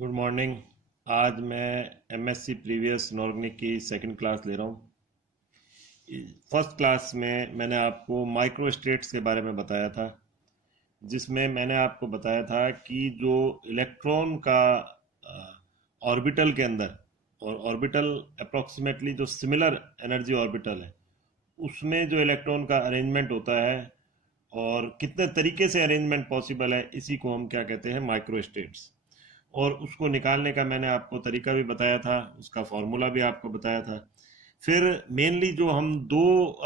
Good morning. आज मैं MSc previous inorganic की सेकंड क्लास ले रहा हूँ। फर्स्ट क्लास में मैंने आपको माइक्रो स्टेट्स के बारे में बताया था, जिसमें मैंने आपको बताया था कि जो इलेक्ट्रॉन का ऑर्बिटल के अंदर, और ऑर्बिटल अप्रोक्सीमेटली जो सिमिलर एनर्जी ऑर्बिटल है, उसमें जो इलेक्ट्रॉन का अरेंजमेंट होता है और कितने तरीके से अरेंजमेंट पॉसिबल है, इसी को हम क्या कहते हैं, माइक्रो स्टेट्स। और उसको निकालने का मैंने आपको तरीका भी बताया था, उसका फॉर्मूला भी आपको बताया था। फिर मेनली जो हम दो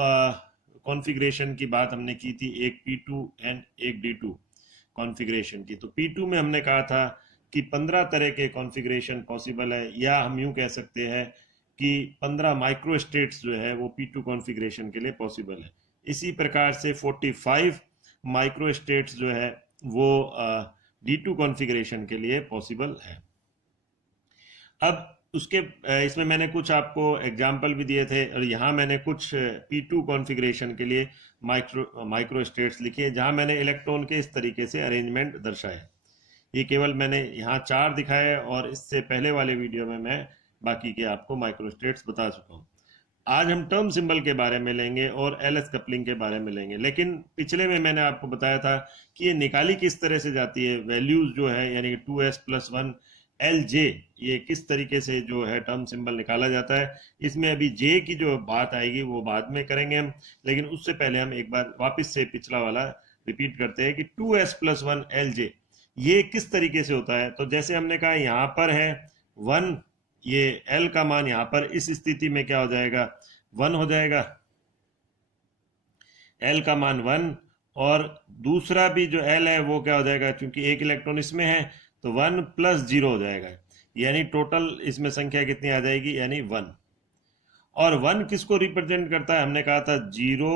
कॉन्फ़िगरेशन की बात हमने की थी, एक P2 एंड एक D2 कॉन्फ़िगरेशन की। तो P2 में हमने कहा था कि 15 तरह के कॉन्फ़िगरेशन पॉसिबल है, या हम यूं कह सकते हैं कि 15 माइक्रो स्टेट्स जो है वो P2 कॉन्फ़िगरेशन के लिए पॉसिबल है। इसी प्रकार से 45 माइक्रो स्टेट्स जो है वो D2 कॉन्फ़िगरेशन के लिए पॉसिबल है। अब उसके इसमें मैंने कुछ आपको एग्जाम्पल भी दिए थे, और यहाँ मैंने कुछ P2 कॉन्फ़िगरेशन के लिए माइक्रो स्टेट्स लिखी है, जहाँ मैंने इलेक्ट्रॉन के इस तरीके से अरेंजमेंट दर्शाया। ये केवल मैंने यहाँ 4 दिखाए, और इससे पहले वाले वीडियो में मैं बाकी के आपको माइक्रो स्टेट्स बता चुका हूँ। आज हम टर्म सिंबल के बारे में लेंगे और एलएस कपलिंग के बारे में लेंगे। लेकिन पिछले में मैंने आपको बताया था कि ये निकाली किस तरह से जाती है, वैल्यूज जो है यानी कि 2s+1 LJ, ये किस तरीके से जो है टर्म सिंबल निकाला जाता है। इसमें अभी जे की जो बात आएगी वो बाद में करेंगे हम, लेकिन उससे पहले हम एक बार वापस से पिछला वाला रिपीट करते हैं कि 2s+1 LJ ये किस तरीके से होता है। तो जैसे हमने कहा यहाँ पर है 1, ये L का मान यहाँ पर इस स्थिति में क्या हो जाएगा, 1 हो जाएगा, L का मान 1। और दूसरा भी जो L है वो क्या हो जाएगा, क्योंकि एक इलेक्ट्रॉन इसमें है तो 1 + 0 हो जाएगा, यानी टोटल इसमें संख्या कितनी आ जाएगी, यानी 1। और 1 किसको रिप्रेजेंट करता है, हमने कहा था 0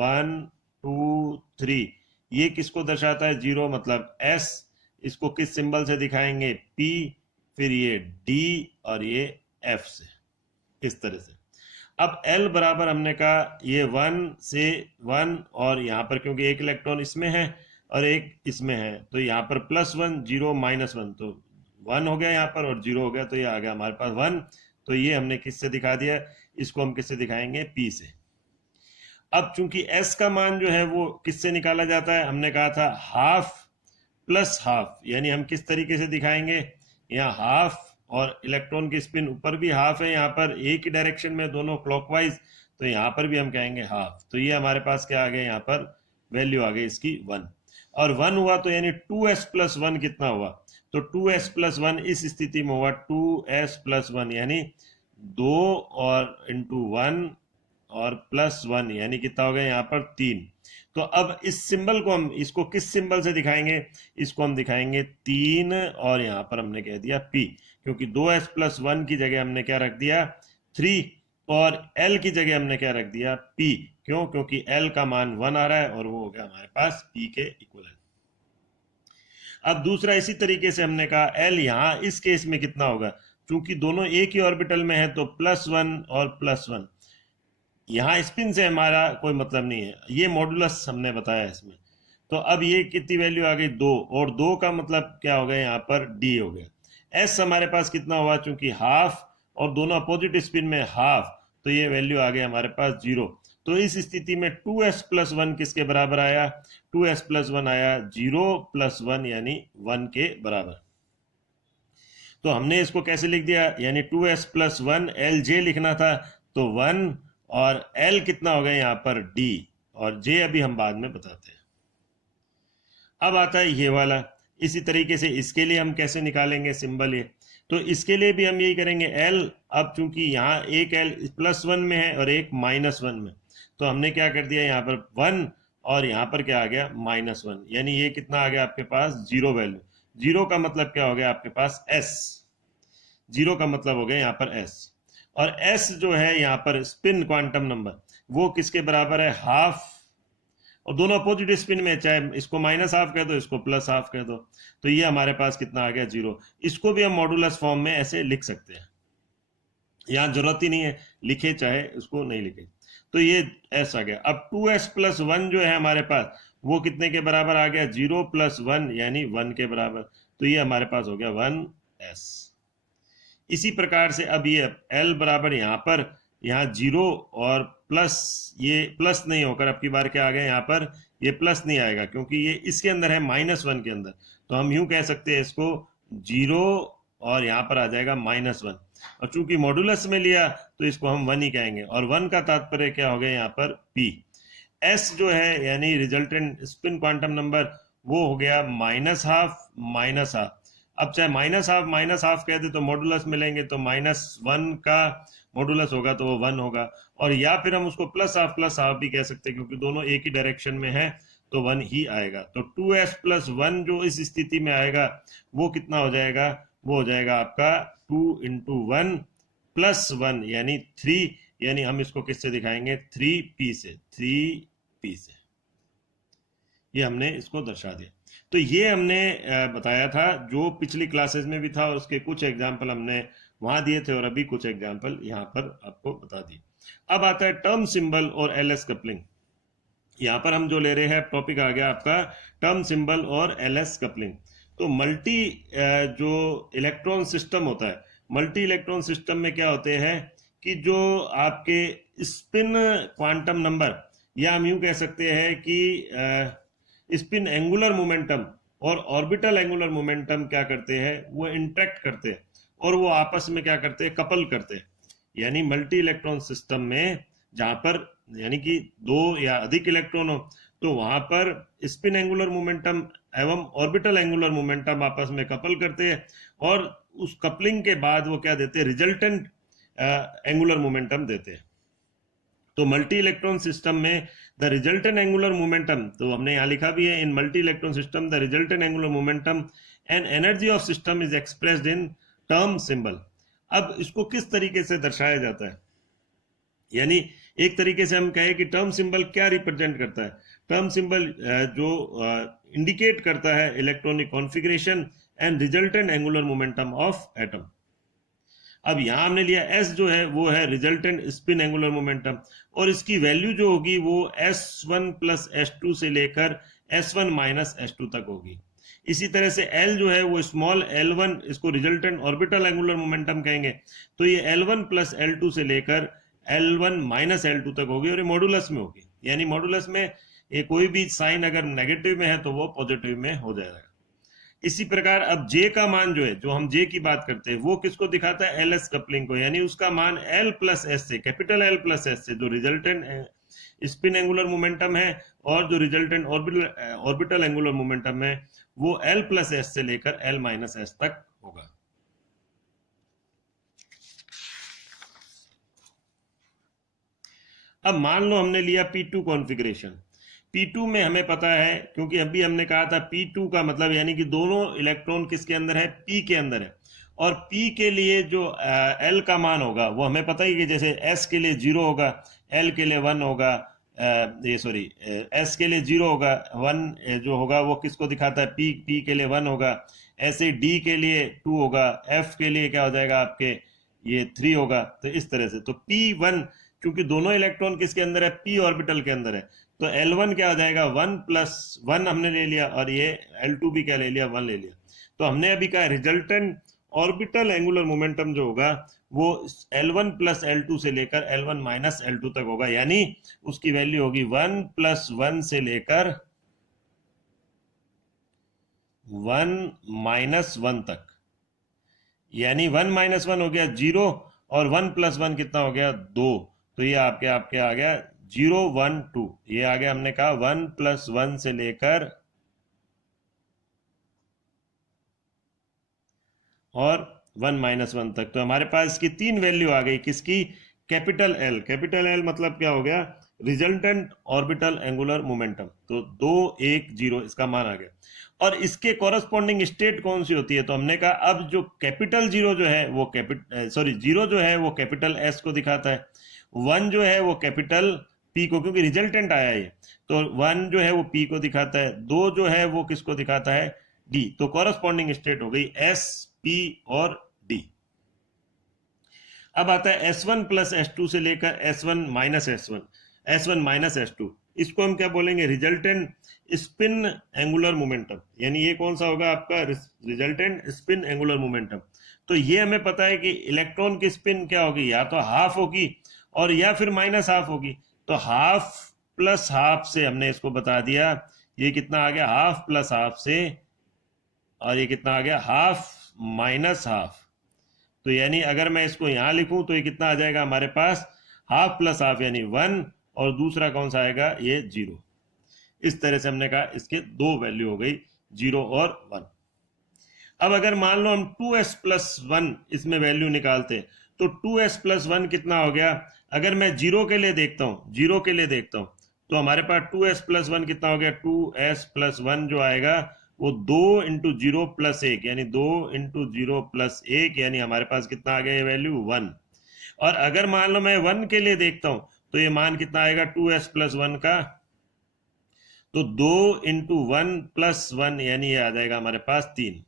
1 2 3, ये किसको दर्शाता है, 0 मतलब S, इसको किस सिंबल से दिखाएंगे, P, फिर ये D और ये F से, इस तरह से। अब L बराबर हमने कहा ये 1 से 1, और यहाँ पर क्योंकि एक इलेक्ट्रॉन इसमें है और एक इसमें है, तो यहाँ पर +1 0 -1, तो 1 हो गया यहाँ पर और 0 हो गया, तो ये आ गया हमारे पास 1। तो ये हमने किससे दिखा दिया, इसको हम किससे दिखाएंगे, P से। अब चूंकि S का मान जो है वो किससे निकाला जाता है, हमने कहा था हाफ प्लस हाफ, यानी हम किस तरीके से दिखाएंगे, यहाँ हाफ और इलेक्ट्रॉन की स्पिन ऊपर भी हाफ है, यहाँ पर एक ही डायरेक्शन में दोनों क्लॉकवाइज, तो यहाँ पर भी हम कहेंगे हाफ। तो ये हमारे पास क्या आ गया, यहाँ पर वैल्यू आ गई इसकी 1, और 1 हुआ तो यानी 2s+1 कितना हुआ, तो 2s+1 इस स्थिति में हुआ 2s+1 यानी 2 और इंटू 1 और +1, यानी कितना हो गया यहाँ पर 3। तो अब इस सिंबल को हम इसको किस सिंबल से दिखाएंगे, इसको हम दिखाएंगे 3, और यहाँ पर हमने कह दिया P, क्योंकि 2s+1 की जगह हमने क्या रख दिया 3, और L की जगह हमने क्या रख दिया P। क्यों, क्योंकि L का मान 1 आ रहा है और वो हो गया हमारे पास P के इक्वलेंट। अब दूसरा इसी तरीके से हमने कहा L यहाँ इस केस में कितना होगा, क्योंकि दोनों एक ही ऑर्बिटल में है तो +1 और +1, यहाँ स्पिन से हमारा कोई मतलब नहीं है, ये मॉडुलस हमने बताया इसमें। तो अब ये कितनी वैल्यू आ गई 2, और 2 का मतलब क्या हो गया, यहाँ पर D हो गया। S हमारे पास कितना हुआ, चूंकि हाफ और दोनों अपोजिट स्पिन में हाफ, तो ये वैल्यू आ गई हमारे पास 0। तो इस स्थिति में 2s+1 किसके बराबर आया, 2s+1 आया 0 + 1 यानी 1 के बराबर। तो हमने इसको कैसे लिख दिया, यानी 2s+1 LJ लिखना था, तो 1, और L कितना हो गया यहाँ पर D, और J अभी हम बाद में बताते हैं। अब आता है ये वाला, इसी तरीके से इसके लिए हम कैसे निकालेंगे सिंबल ये, तो इसके लिए भी हम यही करेंगे L। अब चूंकि यहाँ एक L +1 में है और एक -1 में, तो हमने क्या कर दिया, यहाँ पर 1 और यहाँ पर क्या आ गया -1, यानी ये कितना आ गया आपके पास 0 वैल्यू। 0 का मतलब क्या हो गया आपके पास S, 0 का मतलब हो गया यहाँ पर S। और S जो है यहाँ पर स्पिन क्वांटम नंबर, वो किसके बराबर है, हाफ, और दोनों अपोजिट स्पिन में, चाहे इसको -½ कह दो, इसको +½ कह दो, तो ये हमारे पास कितना आ गया 0। इसको भी हम मॉडुलस फॉर्म में ऐसे लिख सकते हैं, यहाँ जरूरत ही नहीं है लिखे चाहे उसको नहीं लिखे। तो ये S आ गया। अब 2s+1 जो है हमारे पास, वो कितने के बराबर आ गया, 0 + 1 यानी 1 के बराबर। तो ये हमारे पास हो गया 1 एस। इसी प्रकार से अब ये एल बराबर यहाँ 0 और प्लस, ये प्लस नहीं होकर अब की बार क्या आ गया, यहाँ पर ये प्लस नहीं आएगा क्योंकि ये इसके अंदर है -1 के अंदर, तो हम यूं कह सकते हैं इसको 0 और यहाँ पर आ जाएगा -1, और चूंकि मॉडुलस में लिया तो इसको हम 1 ही कहेंगे, और 1 का तात्पर्य क्या हो गया यहाँ पर पी। एस जो है यानी रिजल्टेंट स्पिन क्वांटम नंबर वो हो गया -12 अब चाहे -12 कह दे तो मॉडुलस मिलेंगे, तो -1 का मॉडुलस होगा तो वो 1 होगा, और या फिर हम उसको +12 भी कह सकते हैं क्योंकि दोनों एक ही डायरेक्शन में है तो 1 ही आएगा। तो 2s + 1 जो इस स्थिति में आएगा वो कितना हो जाएगा, वो हो जाएगा आपका 2 × 1 + 1 यानी 3, यानी हम इसको किससे दिखाएंगे, 3p से। ये हमने इसको दर्शा दिया। तो ये हमने बताया था जो पिछली क्लासेस में भी था, और उसके कुछ एग्जाम्पल हमने वहां दिए थे और अभी कुछ एग्जाम्पल यहाँ पर आपको बता दिए। अब आता है टर्म सिंबल और एलएस कपलिंग। यहाँ पर हम जो ले रहे हैं टॉपिक आ गया आपका टर्म सिंबल और एलएस कपलिंग। तो मल्टी जो इलेक्ट्रॉन सिस्टम होता है, मल्टी इलेक्ट्रॉन सिस्टम में क्या होते हैं कि जो आपके स्पिन क्वांटम नंबर, या हम यूं कह सकते हैं कि स्पिन एंगुलर मोमेंटम और ऑर्बिटल एंगुलर मोमेंटम क्या करते हैं, वो इंटरेक्ट करते हैं और वो आपस में क्या करते हैं, कपल करते हैं। यानी मल्टी इलेक्ट्रॉन सिस्टम में जहां पर यानी कि 2 या अधिक इलेक्ट्रॉन हो तो वहां पर स्पिन एंगुलर मोमेंटम एवं ऑर्बिटल एंगुलर मोमेंटम आपस में कपल करते हैं, और उस कपलिंग के बाद वो क्या देते हैं, रिजल्टेंट एंगुलर मोमेंटम देते हैं। तो मल्टी इलेक्ट्रॉन सिस्टम में द रिजल्टेंट एंगुलर मोमेंटम, तो हमने यहाँ लिखा भी है, in multi electron system the resultant angular momentum and energy of system is expressed in term symbol. अब इसको किस तरीके से दर्शाया जाता है, यानी एक तरीके से हम कहें कि टर्म सिंबल क्या रिप्रेजेंट करता है। टर्म सिंबल जो इंडिकेट करता है electronic configuration and resultant angular momentum of atom. अब यहां हमने लिया S जो है वो है रिजल्टेंट स्पिन एंगुलर मोमेंटम, और इसकी वैल्यू जो होगी वो S1 + S2 से लेकर S1 - S2 तक होगी। इसी तरह से L जो है वो स्मॉल L1, इसको रिजल्टेंट ऑर्बिटल एंगुलर मोमेंटम कहेंगे, तो ये L1 + L2 से लेकर L1 - L2 तक होगी, और ये मॉडुलस में होगी। यानी मॉडुलस में ये कोई भी साइन अगर नेगेटिव में है तो वो पॉजिटिव में हो जाएगा। इसी प्रकार अब J का मान जो है, जो हम J की बात करते हैं, वो किसको दिखाता है, एलएस कपलिंग को, यानी उसका मान L + S से, कैपिटल L + S से, जो रिजल्टेंट स्पिन एंगुलर मोमेंटम है और जो रिजल्टेंट ऑर्बिटल एंगुलर मोमेंटम है वो L + S से लेकर L - S तक होगा। अब मान लो हमने लिया P2 कॉन्फ़िगरेशन। P2 में हमें पता है, क्योंकि अभी हमने कहा था P2 का मतलब यानी कि दोनों इलेक्ट्रॉन किसके अंदर है, P के अंदर है, और P के लिए जो L का मान होगा वो हमें पता ही कि जैसे S के लिए 0 होगा, L के लिए 1 होगा, S के लिए 0 होगा, 1 जो होगा वो किसको दिखाता है, P के लिए 1 होगा, ऐसे D के लिए 2 होगा, F के लिए क्या हो जाएगा आपके ये 3 होगा। तो इस तरह से तो P1, क्योंकि दोनों इलेक्ट्रॉन किसके अंदर है, P ऑर्बिटल के अंदर है, तो L1 क्या हो जाएगा, 1 + 1 हमने ले लिया, और ये L2 भी क्या ले लिया, 1 ले लिया। तो हमने अभी कहा रिजल्टेंट ऑर्बिटल एंगुलर मोमेंटम जो होगा वो L1 + L2 से लेकर L1 - L2 तक होगा, यानी उसकी वैल्यू होगी 1 + 1 से लेकर 1 - 1 तक, यानी 1 - 1 हो गया 0, और 1 + 1 कितना हो गया, 2। तो ये आपके आ गया 0 1 2, ये आ गया हमने कहा 1 + 1 से लेकर और 1 - 1 तक। तो हमारे पास इसकी 3 वैल्यू आ गई, किसकी, कैपिटल L मतलब क्या हो गया, रिजल्टेंट ऑर्बिटल एंगुलर मोमेंटम। तो 2 1 0 इसका मान आ गया, और इसके कॉरस्पॉन्डिंग स्टेट कौन सी होती है, तो हमने कहा अब जो कैपिटल 0 जो है वो 0 जो है वो कैपिटल S को दिखाता है, 1 जो है वो कैपिटल P को, क्योंकि रिजल्टेंट आया है, तो 1 जो है वो P को दिखाता है, 2 जो है वो किसको दिखाता है, D। तो कॉरस्पॉन्डिंग स्टेट हो गई S, P और D। अब आता है S1 + S2 से लेकर S1 - S1, S1 - S2, इसको हम क्या बोलेंगे, रिजल्टेंट स्पिन एंगुलर मोमेंटम, यानी ये कौन सा होगा आपका, रिजल्टेंट स्पिन एंगुलर मोमेंटम। तो ये हमें पता है कि इलेक्ट्रॉन की स्पिन क्या होगी, या तो हाफ होगी और या फिर माइनस हाफ होगी। तो हाफ प्लस हाफ से हमने इसको बता दिया, ये कितना आ गया, हाफ प्लस हाफ से, और ये कितना आ गया, हाफ माइनस हाफ। तो यानी अगर मैं इसको यहां लिखूं तो ये कितना आ जाएगा हमारे पास, हाफ प्लस हाफ यानी 1, और दूसरा कौन सा आएगा, ये 0। इस तरह से हमने कहा इसके दो वैल्यू हो गई, 0 और 1। अब अगर मान लो हम 2s प्लस 1 इसमें वैल्यू निकालते हैं, तो 2s प्लस 1 कितना हो गया, अगर मैं 0 के लिए देखता हूं, 0 के लिए देखता हूं, तो हमारे पास 2s प्लस 1 कितना हो गया, 2s प्लस 1 जो आएगा वो 2 इंटू 0 प्लस 1, यानी 2 इंटू 0 प्लस 1, यानी हमारे पास कितना आ गया ये वैल्यू 1। और अगर मान लो मैं 1 के लिए देखता हूं, तो ये मान कितना आएगा 2s प्लस 1 का, तो 2 इंटू 1 प्लस 1, यानी ये आ जाएगा हमारे पास 3।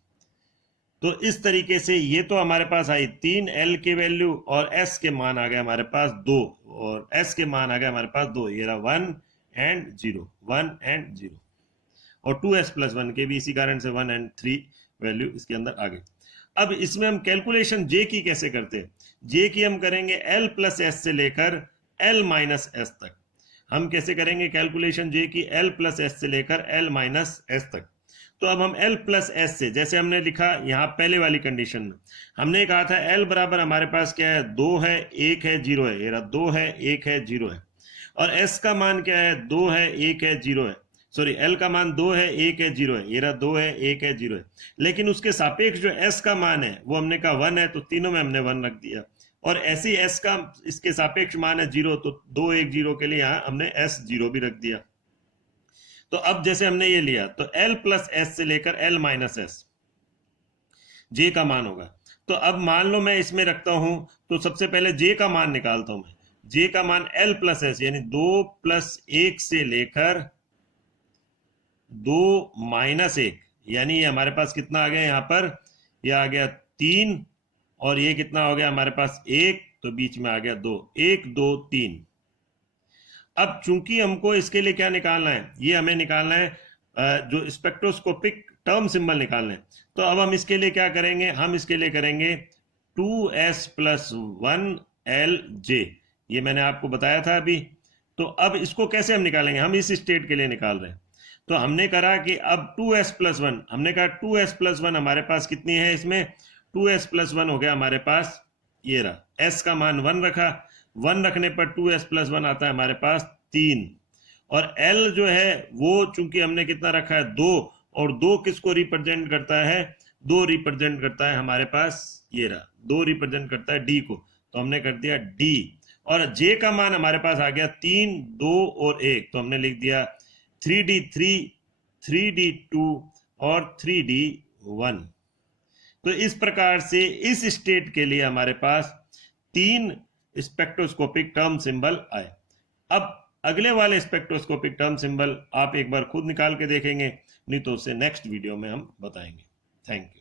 तो इस तरीके से ये तो हमारे पास आई 3 L की वैल्यू, और S के मान आ गए हमारे पास 2, और S के मान आ गए हमारे पास 2, ये रहा 1 एंड 0, 1 एंड 0, और 2s प्लस 1 के भी इसी कारण से 1 एंड 3 वैल्यू इसके अंदर आ गई। अब इसमें हम कैलकुलेशन J की कैसे करते हैं, J की हम करेंगे L प्लस S से लेकर L माइनस S तक। हम कैसे करेंगे कैलकुलेशन J की, L प्लस S से लेकर L माइनस S तक। तो अब हम L प्लस S से, जैसे हमने लिखा यहाँ पहले वाली कंडीशन में, हमने कहा था L बराबर हमारे पास क्या है, 2 है, 1 है, 0 है, ये रहा 2 है, 1 है, 0 है, और S का मान क्या है, 2 है, 1 है, 0 है, सॉरी L का मान 2 है, 1 है, 0 है, ये रहा 2 है, 1 है, 0 है। लेकिन उसके सापेक्ष जो S का मान है वो हमने कहा 1 है, तो तीनों में हमने 1 रख दिया, और ऐसी S का इसके सापेक्ष मान है 0, तो 2 1 0 के लिए यहाँ हमने S 0 भी रख दिया। तो अब जैसे हमने ये लिया, तो L प्लस S से लेकर L माइनस S J का मान होगा। तो अब मान लो मैं इसमें रखता हूं, तो सबसे पहले J का मान निकालता हूं मैं, J का मान L प्लस S यानी 2 प्लस 1 से लेकर 2 माइनस 1, यानी ये हमारे पास कितना आ गया यहाँ पर, ये आ गया 3, और ये कितना हो गया हमारे पास 1, तो बीच में आ गया 2, 1 2 3। अब चूंकि हमको इसके लिए क्या निकालना है, ये हमें निकालना है जो स्पेक्ट्रोस्कोपिक टर्म सिंबल निकालना है। तो अब हम इसके लिए क्या करेंगे, हम इसके लिए करेंगे 2s प्लस 1 LJ, ये मैंने आपको बताया था अभी। तो अब इसको कैसे हम निकालेंगे, हम इस स्टेट के लिए निकाल रहे हैं। तो हमने करा कि अब 2s प्लस 1, हमने कहा 2s प्लस 1 हमारे पास कितनी है, इसमें 2s प्लस 1 हो गया हमारे पास, ये रहा, s का मान 1 रखा, 1 रखने पर 2s प्लस 1 आता है हमारे पास 3, और L जो है वो चूंकि हमने कितना रखा है 2, और 2 किसको रिप्रेजेंट करता है, 2 रिप्रेजेंट करता है हमारे पास, ये रहा 2 रिप्रेजेंट करता है D को, तो हमने कर दिया D। और J का मान हमारे पास आ गया 3 2 और 1, तो हमने लिख दिया 3D3 3D2 और 3D1। तो इस प्रकार से इस स्टेट के लिए हमारे पास 3 स्पेक्ट्रोस्कोपिक टर्म सिंबल आए। अब अगले वाले स्पेक्ट्रोस्कोपिक टर्म सिंबल आप एक बार खुद निकाल के देखेंगे, नहीं तो उसे नेक्स्ट वीडियो में हम बताएंगे। Thank you.